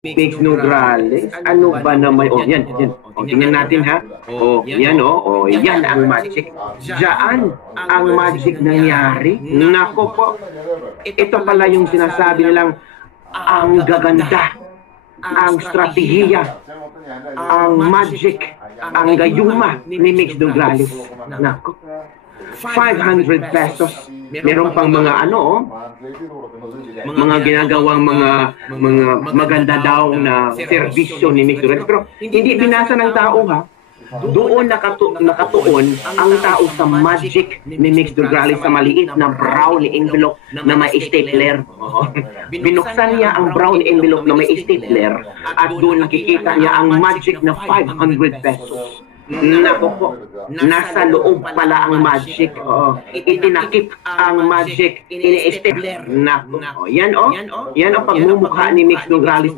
Mix Nograles, ano ba naman? Oh, yan, yan. Oh, tingnan natin ha. Oh, yan oh. Oh, yan ang magic. Diyan ang magic nangyari. Nako po. Ito pala yung sinasabi nilang ang gaganda, ang strategiya, ang magic, ang gayuma ni Mix Nograles. Nako. 500 pesos. Meron pang mga mga ginagawang mga maganda daw na serbisyo ni Mix Nograles. Pero hindi binasa ng tao ha. Doon nakatuon ang tao sa magic ni Mix Nograles sa maliit na brown envelope na may stapler. Binuksan niya ang brown envelope na may stapler at doon nakikita niya ang magic na 500 pesos. Nako po, nasa loob pala ang magic. Itinakip ang magic, ini-stapler. Nako, yan o pagmumukha ni Mix Nograles.